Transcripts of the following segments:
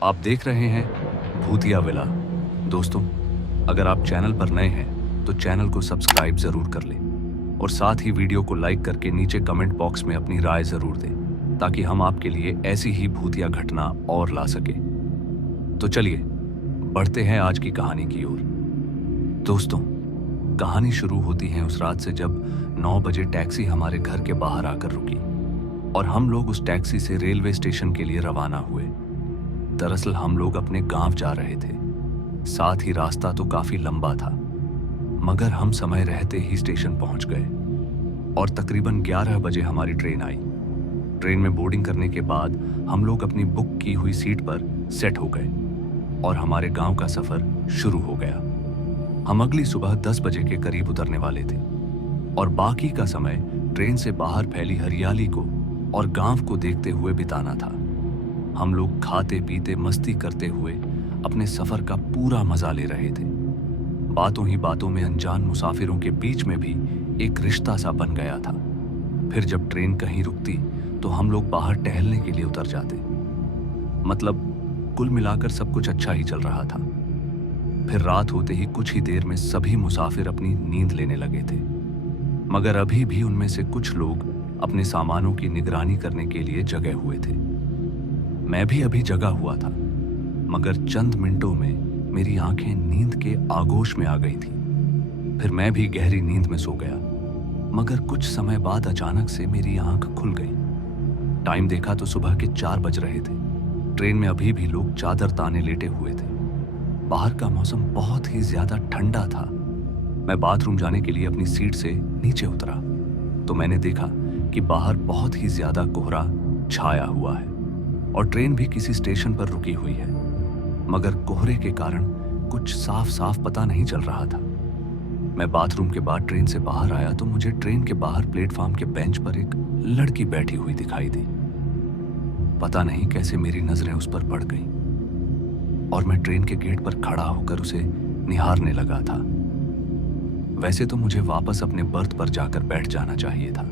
आप देख रहे हैं भूतिया विला। दोस्तों, अगर आप चैनल पर नए हैं तो चैनल को सब्सक्राइब जरूर कर लें और साथ ही वीडियो को लाइक करके नीचे कमेंट बॉक्स में अपनी राय जरूर दें ताकि हम आपके लिए ऐसी ही भूतिया घटना और ला सके। तो चलिए बढ़ते हैं आज की कहानी की ओर। दोस्तों, कहानी शुरू होती है उस रात से जब 9 बजे टैक्सी हमारे घर के बाहर आकर रुकी और हम लोग उस टैक्सी से रेलवे स्टेशन के लिए रवाना हुए। दरअसल हम लोग अपने गांव जा रहे थे, साथ ही रास्ता तो काफी लंबा था, मगर हम समय रहते ही स्टेशन पहुंच गए और तकरीबन 11 बजे हमारी ट्रेन आई। ट्रेन में बोर्डिंग करने के बाद हम लोग अपनी बुक की हुई सीट पर सेट हो गए और हमारे गांव का सफर शुरू हो गया। हम अगली सुबह 10 बजे के करीब उतरने वाले थे और बाकी का समय ट्रेन से बाहर फैली हरियाली को और गांव को देखते हुए बिताना था। हम लोग खाते पीते मस्ती करते हुए अपने सफर का पूरा मजा ले रहे थे। बातों ही बातों में अनजान मुसाफिरों के बीच में भी एक रिश्ता सा बन गया था। फिर जब ट्रेन कहीं रुकती तो हम लोग बाहर टहलने के लिए उतर जाते। मतलब कुल मिलाकर सब कुछ अच्छा ही चल रहा था। फिर रात होते ही कुछ ही देर में सभी मुसाफिर अपनी नींद लेने लगे थे, मगर अभी भी उनमें से कुछ लोग अपने सामानों की निगरानी करने के लिए जगे हुए थे। मैं भी अभी जगा हुआ था, मगर चंद मिनटों में मेरी आंखें नींद के आगोश में आ गई थी। फिर मैं भी गहरी नींद में सो गया, मगर कुछ समय बाद अचानक से मेरी आंख खुल गई। टाइम देखा तो सुबह के 4 बज रहे थे। ट्रेन में अभी भी लोग चादर ताने लेटे हुए थे। बाहर का मौसम बहुत ही ज्यादा ठंडा था। मैं बाथरूम जाने के लिए अपनी सीट से नीचे उतरा तो मैंने देखा कि बाहर बहुत ही ज्यादा कोहरा छाया हुआ है और ट्रेन भी किसी स्टेशन पर रुकी हुई है, मगर कोहरे के कारण कुछ साफ साफ पता नहीं चल रहा था। मैं बाथरूम के बाद ट्रेन से बाहर आया तो मुझे ट्रेन के बाहर प्लेटफॉर्म के बेंच पर एक लड़की बैठी हुई दिखाई दी। पता नहीं कैसे मेरी नजरें उस पर पड़ गईं और मैं ट्रेन के गेट पर खड़ा होकर उसे निहारने लगा था। वैसे तो मुझे वापस अपने बर्थ पर जाकर बैठ जाना चाहिए था,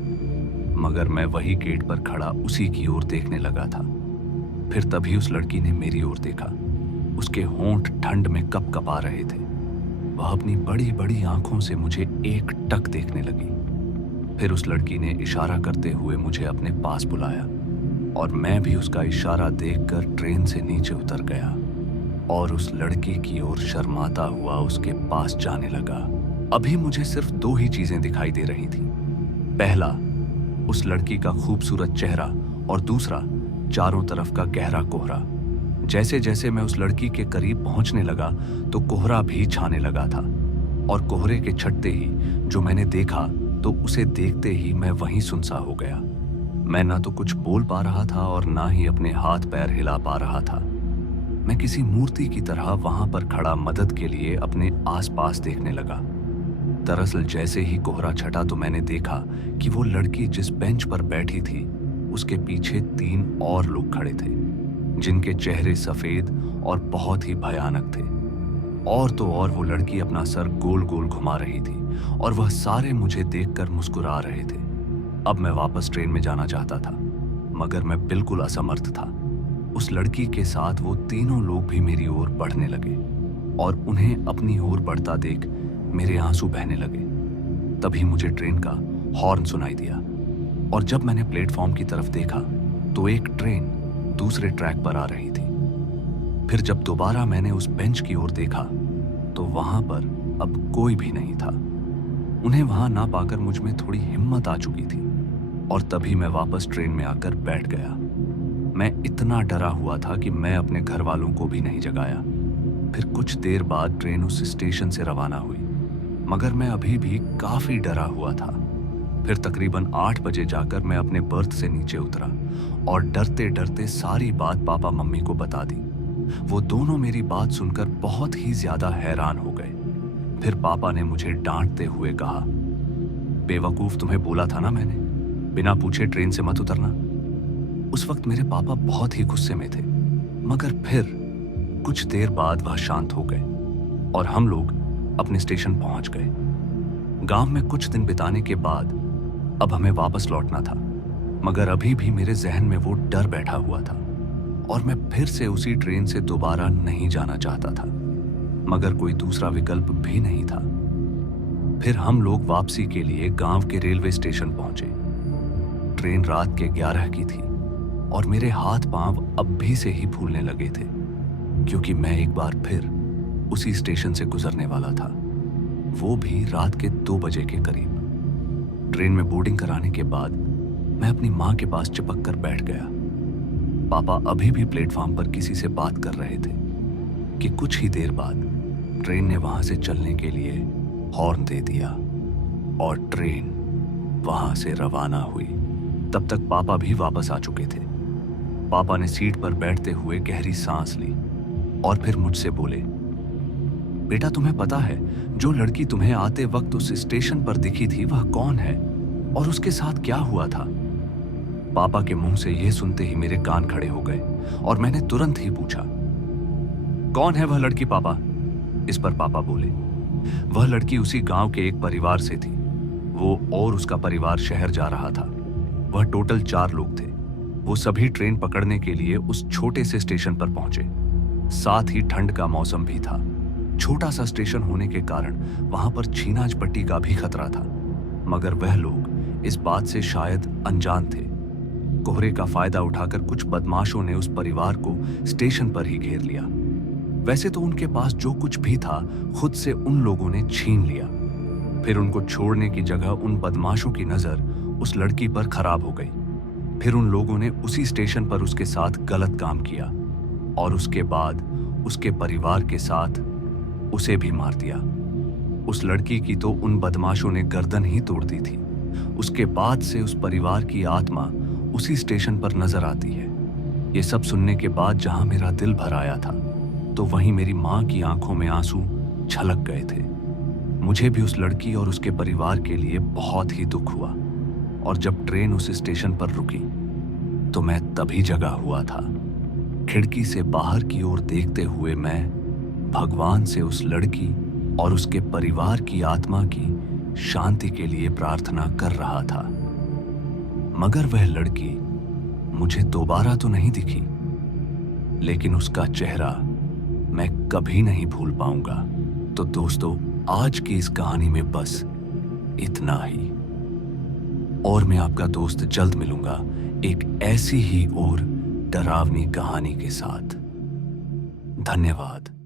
मगर मैं वही गेट पर खड़ा उसी की ओर देखने लगा था। फिर तभी उस लड़की ने मेरी ओर देखा। उसके होंठ ठंड में कपकपा रहे थे। वह अपनी बड़ी बड़ी आंखों से मुझे एक टक देखने लगी। फिर उस लड़की ने इशारा करते हुए मुझे अपने पास बुलाया और मैं भी उसका इशारा देखकर ट्रेन से नीचे उतर गया और उस लड़की की ओर शर्माता हुआ उसके पास जाने लगा। अभी मुझे सिर्फ 2 ही चीजें दिखाई दे रही थी। पहला, उस लड़की का खूबसूरत चेहरा और दूसरा, चारों तरफ का गहरा कोहरा। जैसे जैसे मैं उस लड़की के करीब पहुंचने लगा तो कोहरा भी छाने लगा था और कोहरे के छटते ही जो मैंने देखा तो उसे देखते ही मैं वहीं सुनसा हो गया। मैं ना तो कुछ बोल पा रहा था और ना ही अपने हाथ पैर हिला पा रहा था। मैं किसी मूर्ति की तरह वहां पर खड़ा मदद के लिए अपने आसपास देखने लगा। दरअसल जैसे ही कोहरा छटा तो मैंने देखा कि वो लड़की जिस बेंच पर बैठी थी उसके पीछे 3 और लोग खड़े थे, जिनके चेहरे सफेद और बहुत ही भयानक थे। और तो और वो लड़की अपना सर गोल गोल घुमा रही थी और वह सारे मुझे देखकर मुस्कुरा रहे थे। अब मैं वापस ट्रेन में जाना चाहता था, मगर मैं बिल्कुल असमर्थ था। उस लड़की के साथ वो तीनों लोग भी मेरी ओर बढ़ने लगे और उन्हें अपनी ओर बढ़ता देख मेरे आंसू बहने लगे। तभी मुझे ट्रेन का हॉर्न सुनाई दिया और जब मैंने प्लेटफॉर्म की तरफ देखा तो एक ट्रेन दूसरे ट्रैक पर आ रही थी। फिर जब दोबारा मैंने उस बेंच की ओर देखा तो वहां पर अब कोई भी नहीं था। उन्हें वहां ना पाकर मुझ में थोड़ी हिम्मत आ चुकी थी और तभी मैं वापस ट्रेन में आकर बैठ गया। मैं इतना डरा हुआ था कि मैं अपने घर वालों को भी नहीं जगाया। फिर कुछ देर बाद ट्रेन उस स्टेशन से रवाना हुई, मगर मैं अभी भी काफी डरा हुआ था। फिर तकरीबन 8 बजे जाकर मैं अपने बर्थ से नीचे उतरा और डरते डरते सारी बात पापा मम्मी को बता दी। वो दोनों मेरी बात सुनकर बहुत ही ज्यादा हैरान हो गए। फिर पापा ने मुझे डांटते हुए कहा, बेवकूफ, तुम्हें बोला था ना मैंने, बिना पूछे ट्रेन से मत उतरना। उस वक्त मेरे पापा बहुत ही गुस्से में थे, मगर फिर कुछ देर बाद वह शांत हो गए और हम लोग अपने स्टेशन पहुंच गए। गांव में कुछ दिन बिताने के बाद अब हमें वापस लौटना था, मगर अभी भी मेरे जहन में वो डर बैठा हुआ था और मैं फिर से उसी ट्रेन से दोबारा नहीं जाना चाहता था, मगर कोई दूसरा विकल्प भी नहीं था। फिर हम लोग वापसी के लिए गांव के रेलवे स्टेशन पहुंचे। ट्रेन रात के 11 की थी और मेरे हाथ पांव अब भी से ही फूलने लगे थे, क्योंकि मैं एक बार फिर उसी स्टेशन से गुजरने वाला था, वो भी रात के 2 बजे के करीब। ट्रेन में बोर्डिंग कराने के बाद मैं अपनी माँ के पास चिपक कर बैठ गया। पापा अभी भी प्लेटफॉर्म पर किसी से बात कर रहे थे कि कुछ ही देर बाद ट्रेन ने वहां से चलने के लिए हॉर्न दे दिया और ट्रेन वहां से रवाना हुई। तब तक पापा भी वापस आ चुके थे। पापा ने सीट पर बैठते हुए गहरी सांस ली और फिर मुझसे बोले, बेटा तुम्हें पता है जो लड़की तुम्हें आते वक्त उस स्टेशन पर दिखी थी वह कौन है और उसके साथ क्या हुआ था? पापा के मुंह से यह सुनते ही मेरे कान खड़े हो गए और मैंने तुरंत ही पूछा, कौन है वह लड़की पापा? इस पर पापा बोले, वह लड़की उसी गांव के एक परिवार से थी। वो और उसका परिवार शहर जा रहा था। वह टोटल 4 लोग थे। वो सभी ट्रेन पकड़ने के लिए उस छोटे से स्टेशन पर पहुंचे। साथ ही ठंड का मौसम भी था। छोटा सा स्टेशन होने के कारण वहां पर छीना झपट्टी का भी खतरा था, मगर वह लोग इस बात से शायद अनजान थे। कोहरे का फायदा उठाकर कुछ बदमाशों ने उस परिवार को स्टेशन पर ही घेर लिया। वैसे तो उनके पास जो कुछ भी था खुद से उन लोगों ने छीन लिया। फिर उनको छोड़ने की जगह उन बदमाशों की नजर उस लड़की पर खराब हो गई। फिर उन लोगों ने उसी स्टेशन पर उसके साथ गलत काम किया और उसके बाद उसके परिवार के साथ उसे भी मार दिया। उस लड़की की तो उन बदमाशों ने गर्दन ही तोड़ दी थी। उसके बाद से उस परिवार की आत्मा उसी स्टेशन पर नजर आती है। ये सब सुनने के बाद जहां मेरा दिल भर आया था, तो वहीं मेरी माँ की आंखों में आंसू छलक गए थे। मुझे भी उस लड़की और उसके परिवार के लिए बहुत ही दुख हुआ और जब ट्रेन उस स्टेशन पर रुकी तो मैं तभी जगा हुआ था। खिड़की से बाहर की ओर देखते हुए मैं भगवान से उस लड़की और उसके परिवार की आत्मा की शांति के लिए प्रार्थना कर रहा था। मगर वह लड़की मुझे दोबारा तो नहीं दिखी, लेकिन उसका चेहरा मैं कभी नहीं भूल पाऊंगा। तो दोस्तों, आज की इस कहानी में बस इतना ही, और मैं आपका दोस्त जल्द मिलूंगा एक ऐसी ही और डरावनी कहानी के साथ। धन्यवाद।